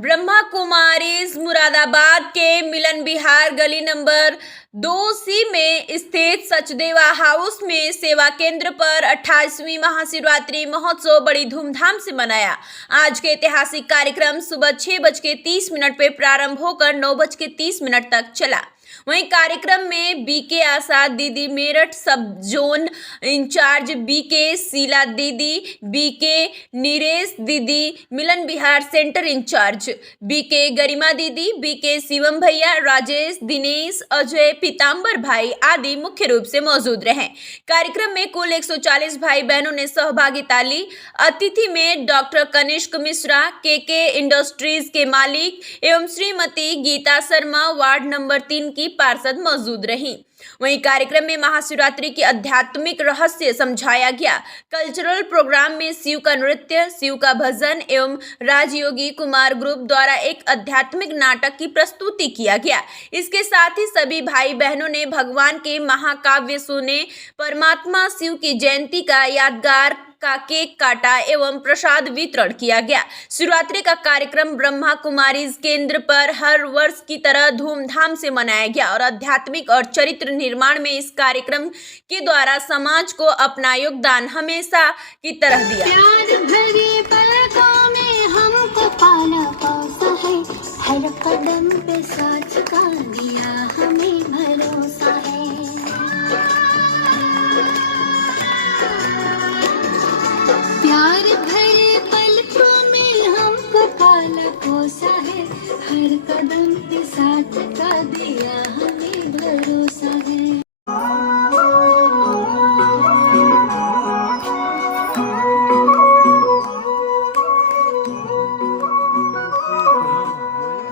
ब्रह्मा कुमारीज मुरादाबाद के मिलन विहार गली number 2C में स्थित सचदेवा हाउस में सेवा केंद्र पर 28वीं महाशिवरात्रि महोत्सव बड़ी धूमधाम से मनाया। आज के ऐतिहासिक कार्यक्रम सुबह 6:30 पे प्रारंभ होकर 9:30 तक चला। वहीं कार्यक्रम में बीके आसाद दीदी, मेरठ सब जोन इंचार्ज बीके शीला दीदी, बीके नीरेश दीदी, मिलन विहार सेंटर इंचार्ज बीके गरिमा दीदी, बीके शिवम भैया, राजेश, दिनेश, अजय, पीताम्बर भाई आदि मुख्य रूप से मौजूद रहे। कार्यक्रम में कुल 140 भाई बहनों ने सहभागिता ली। अतिथि में डॉक्टर कनिष्क मिश्रा, के इंडस्ट्रीज के मालिक एवं श्रीमती गीता शर्मा, वार्ड नंबर 3 की पार्षद मौजूद रहीं। वहीं कार्यक्रम में महाशिवरात्रि की आध्यात्मिक रहस्य समझाया गया। कल्चरल प्रोग्राम में शिव का नृत्य, शिव का भजन एवं राजयोगी कुमार ग्रुप द्वारा एक आध्यात्मिक नाटक की प्रस्तुति किया गया। इसके साथ ही सभी भाई बहनों ने भगवान के महाकाव्य सुने। परमात्मा शिव की जयंती का यादगार का केक काटा एवं प्रसाद वितरण किया गया। शिवरात्रि का कार्यक्रम ब्रह्मा कुमारीज केंद्र पर हर वर्ष की तरह धूमधाम से मनाया गया और आध्यात्मिक और चरित्र निर्माण में इस कार्यक्रम के द्वारा समाज को अपना योगदान हमेशा की तरह दिया। प्यार भरी पलकों में हमको पाला पोसा है, हर कदम पे साथ का दिया हमें भरोसा है। प्यार भरे पलकों में हमको पाला पोसा है, हर कदम पे साथ का दिया हमें भरोसा है।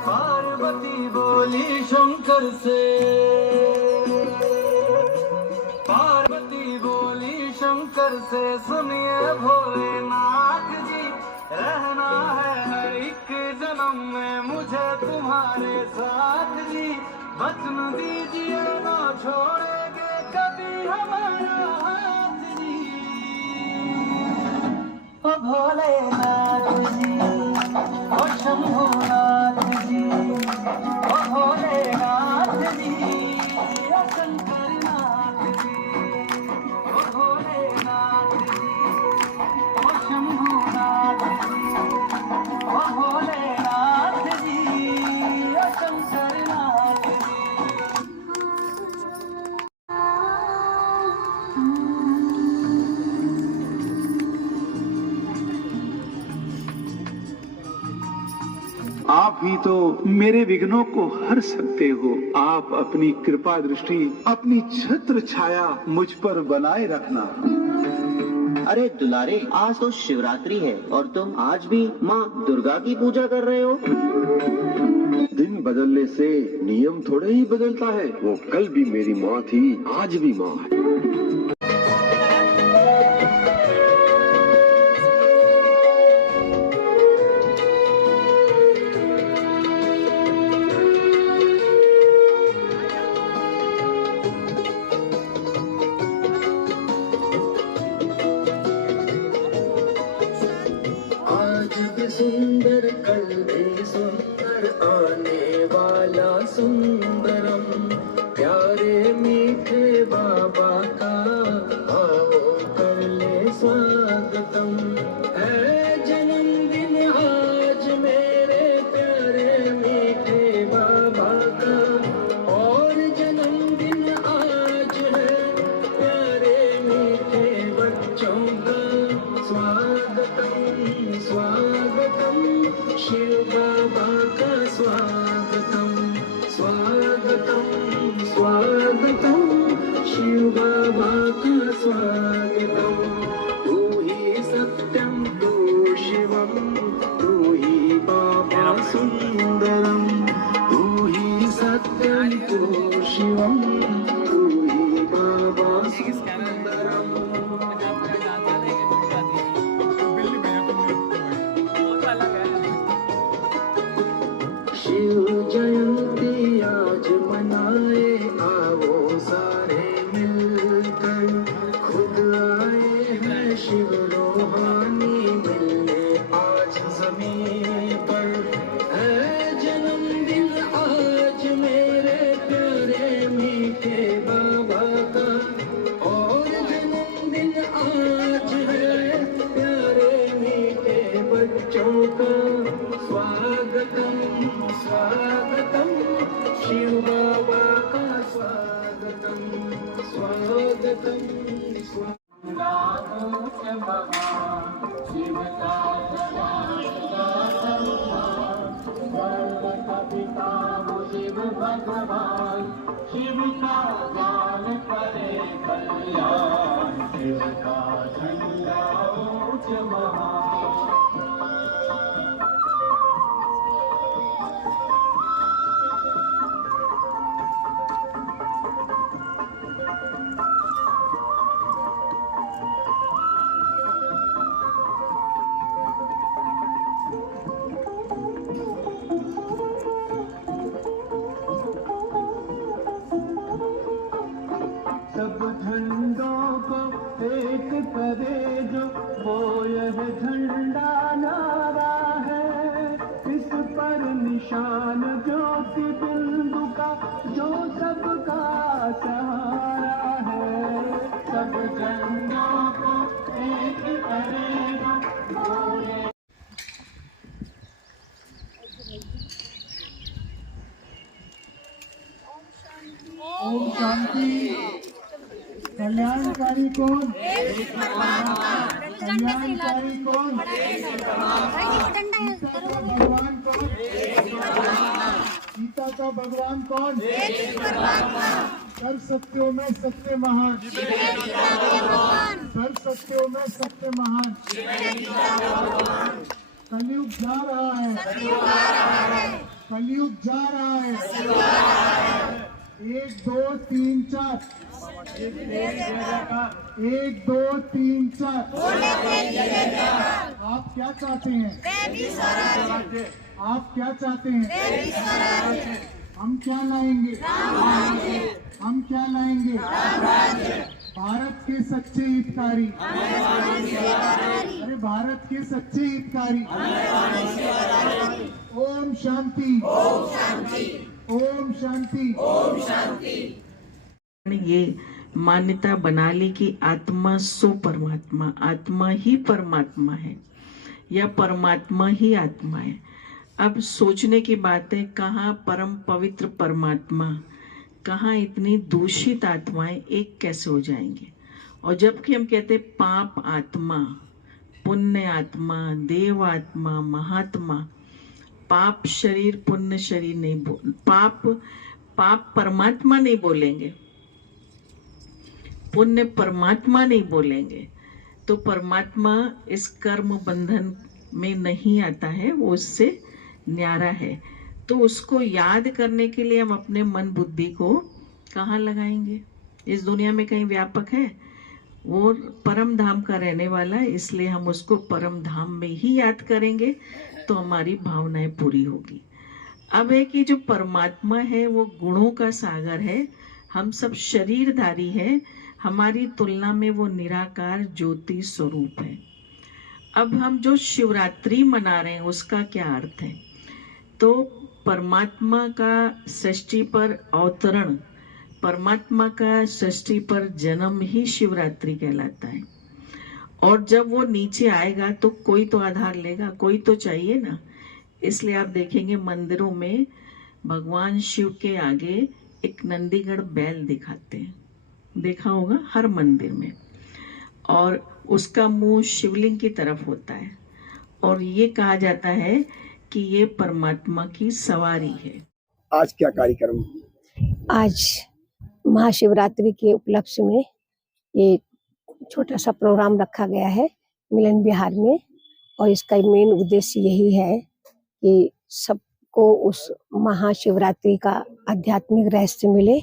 पार्वती बोली शंकर से, पार्वती बोली शंकर से, सुनिए भोलेनाथ जी, रहना है हर एक जन्म में मुझे तुम्हारे साथ जी। वचन दीजिए ना छोड़ेंगे कभी हमारा हाथ जी। ओ भोलेनाथ जी, ओ शंभुनाथ जी, ओ भोलेनाथ जी, ओ शंकरनाथ जी, ओ भोलेनाथ जी, ओ शंभुनाथ जी, ओ भोलेनाथ जी, ओ शंकरनाथ जी। आप ही तो मेरे विघ्नों को हर सकते हो। आप अपनी कृपा दृष्टि, अपनी छत्र छाया मुझ पर बनाए रखना। अरे दुलारे, आज तो शिवरात्रि है और तुम आज भी माँ दुर्गा की पूजा कर रहे हो। दिन बदलने से नियम थोड़े ही बदलता है। वो कल भी मेरी माँ थी, आज भी माँ है। सुंदर कल भी सुंदर, आने वाला सुंदरम, प्यारे मीठे बाबा का आओ कर ले स्वागतम। है जन्मदिन आज मेरे प्यारे मीठे बाबा का, और जन्मदिन आज है प्यारे मीठे बच्चों का। स्वागतम स्वागतम शिव बाबा का, स्वागतम स्वागतम स्वागतम शिव बाबा का स्वागतम। तू ही सत्यम तू शिवम, तू ही बाबा सुंदरम, तू ही सत्यम तू शिवम, तू ही बाबा सुंदरम। शिव जयंती आज मनाए, आओ सारे मिलकर, खुद आए हैं शिव रूहानी मिलने आज जमीन पर है जन्मदिन आज मेरे प्यारे मीठे बाबा का, और जन्मदिन आज है प्यारे मीठे बच्चों का। स्वागतम स्वागतम शिव बाबा का, स्वागतम स्वागतम स्वागतम। सब झंडों को एक करे जो, वो यह झंडा नारा है। इस पर निशान ज्योति बिंदु का, जो सबका सहारा है। सब झंडों को एक करे जो, वो यह ओम शांति। कल्याणकारी कौन? कल्याणकारी कौन? सीता का भगवान कौन? कर सत्यों में सत्य महान, कर सत्यों में सत्य महान। कलयुग जा रहा है, कलयुग जा रहा है। 1 2 3 4, 1 2 3 4। आप क्या चाहते हैं? आप क्या चाहते हैं? हम क्या लाएंगे? हम क्या लाएंगे? भारत के सच्चे हितकारी, अरे भारत के सच्चे हितकारी। ओम शांति, ओम शांति, ओम शांति। ये मान्यता बना ली कि आत्मा सो परमात्मा, आत्मा ही परमात्मा है या परमात्मा ही आत्मा है। अब सोचने की बात है, कहाँ परम पवित्र परमात्मा, कहाँ इतनी दूषित आत्माएं एक कैसे हो जाएंगे। और जबकि हम कहते पाप आत्मा, पुण्य आत्मा, देव आत्मा, महात्मा, पाप शरीर पुण्य शरीर नहीं बोल, पाप परमात्मा नहीं बोलेंगे, पुण्य परमात्मा नहीं बोलेंगे, तो परमात्मा इस कर्म बंधन में नहीं आता है, वो उससे न्यारा है। तो उसको याद करने के लिए हम अपने मन बुद्धि को कहाँ लगाएंगे? इस दुनिया में कहीं व्यापक है? वो परम धाम का रहने वाला है, इसलिए हम उसको परम धाम में ही याद करेंगे तो हमारी भावनाएं पूरी होगी। अब है कि जो परमात्मा है वो गुणों का सागर है, हम सब शरीरधारी है, हमारी तुलना में वो निराकार ज्योति स्वरूप है। अब हम जो शिवरात्रि मना रहे हैं उसका क्या अर्थ है? तो परमात्मा का सृष्टि पर अवतरण, परमात्मा का सृष्टि पर जन्म ही शिवरात्रि कहलाता है। और जब वो नीचे आएगा तो कोई तो आधार लेगा, कोई तो चाहिए ना। इसलिए आप देखेंगे मंदिरों में भगवान शिव के आगे एक नंदीगढ़ बैल दिखाते हैं, देखा होगा हर मंदिर में, और उसका मुंह शिवलिंग की तरफ होता है और ये कहा जाता है कि ये परमात्मा की सवारी है। आज क्या कार्यक्रम? आज महाशिवरात्रि के उपलक्ष्य में एक छोटा सा प्रोग्राम रखा गया है मिलन विहार में, और इसका मेन उद्देश्य यही है कि सबको उस महाशिवरात्रि का आध्यात्मिक रहस्य मिले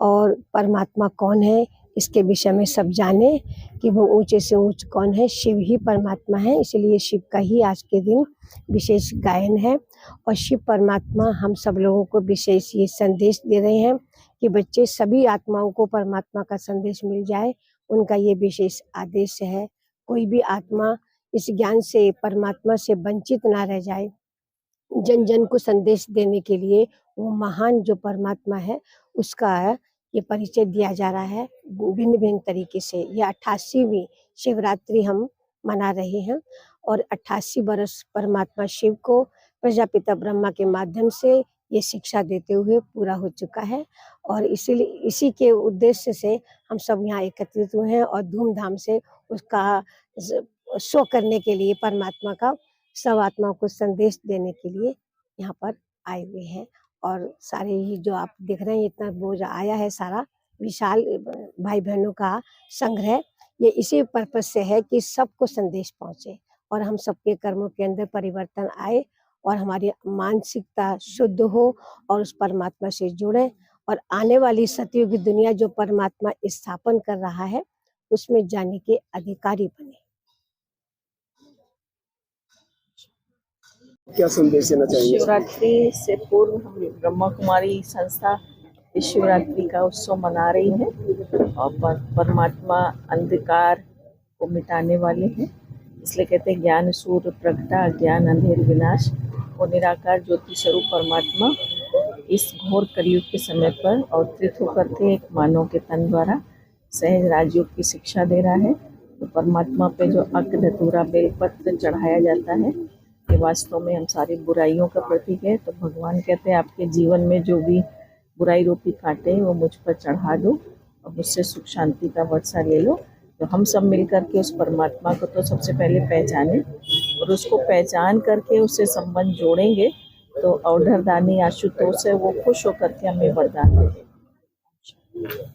और परमात्मा कौन है इसके विषय में सब जाने कि वो ऊंचे से ऊंच कौन है, शिव ही परमात्मा है। इसलिए शिव का ही आज के दिन विशेष गायन है और शिव परमात्मा हम सब लोगों को विशेष ये संदेश दे रहे हैं कि बच्चे सभी आत्माओं को परमात्मा का संदेश मिल जाए, उनका ये विशेष आदेश है। कोई भी आत्मा इस ज्ञान से परमात्मा से वंचित ना रह जाए। जन जन को संदेश देने के लिए वो महान जो परमात्मा है उसका ये परिचय दिया जा रहा है भिन्न भिन्न तरीके से। यह 88वीं शिवरात्रि हम मना रहे हैं और 88 वर्ष परमात्मा शिव को प्रजापिता ब्रह्मा के माध्यम से ये शिक्षा देते हुए पूरा हो चुका है और इसीलिए इसी के उद्देश्य से हम सब यहाँ एकत्रित हुए हैं और धूमधाम से उसका शो करने के लिए परमात्मा का सब आत्माओं को संदेश देने के लिए यहाँ पर आए हुए हैं। और सारे ही जो आप देख रहे हैं इतना बोझ आया है सारा विशाल भाई बहनों का संग्रह, ये इसी पर्पज से है कि सबको संदेश पहुँचे और हम सबके कर्मों के अंदर परिवर्तन आए और हमारी मानसिकता शुद्ध हो और उस परमात्मा से जुड़े और आने वाली सतयुग दुनिया जो परमात्मा स्थापन कर रहा है उसमें जाने के अधिकारी बने। क्या संदेश देना चाहेंगे? शिवरात्रि से पूर्व हम ब्रह्मा कुमारी संस्था इस शिवरात्रि का उत्सव मना रही है और परमात्मा अंधकार को मिटाने वाले हैं, इसलिए कहते हैं ज्ञान सूर्य प्रगटा ज्ञान अंधेर विनाश। वो निराकार ज्योति स्वरूप परमात्मा इस घोर कलयुग के समय पर अवतरित होकर के एक मानव के तन द्वारा सहज राजयोग की शिक्षा दे रहा है। तो परमात्मा पे जो अक धतूरा बेलपत्र चढ़ाया जाता है ये वास्तव में हम सारी बुराइयों का प्रतीक है। तो भगवान कहते हैं आपके जीवन में जो भी बुराई रूपी कांटे हैं वो मुझ पर चढ़ा दो और मुझसे सुख शांति का वर्षा ले लो। तो हम सब मिलकर के उस परमात्मा को तो सबसे पहले पहचाने और उसको पहचान करके उससे संबंध जोड़ेंगे तो औढ़र दानी आशुतोष है वो खुश होकर के हमें वरदान देंगे।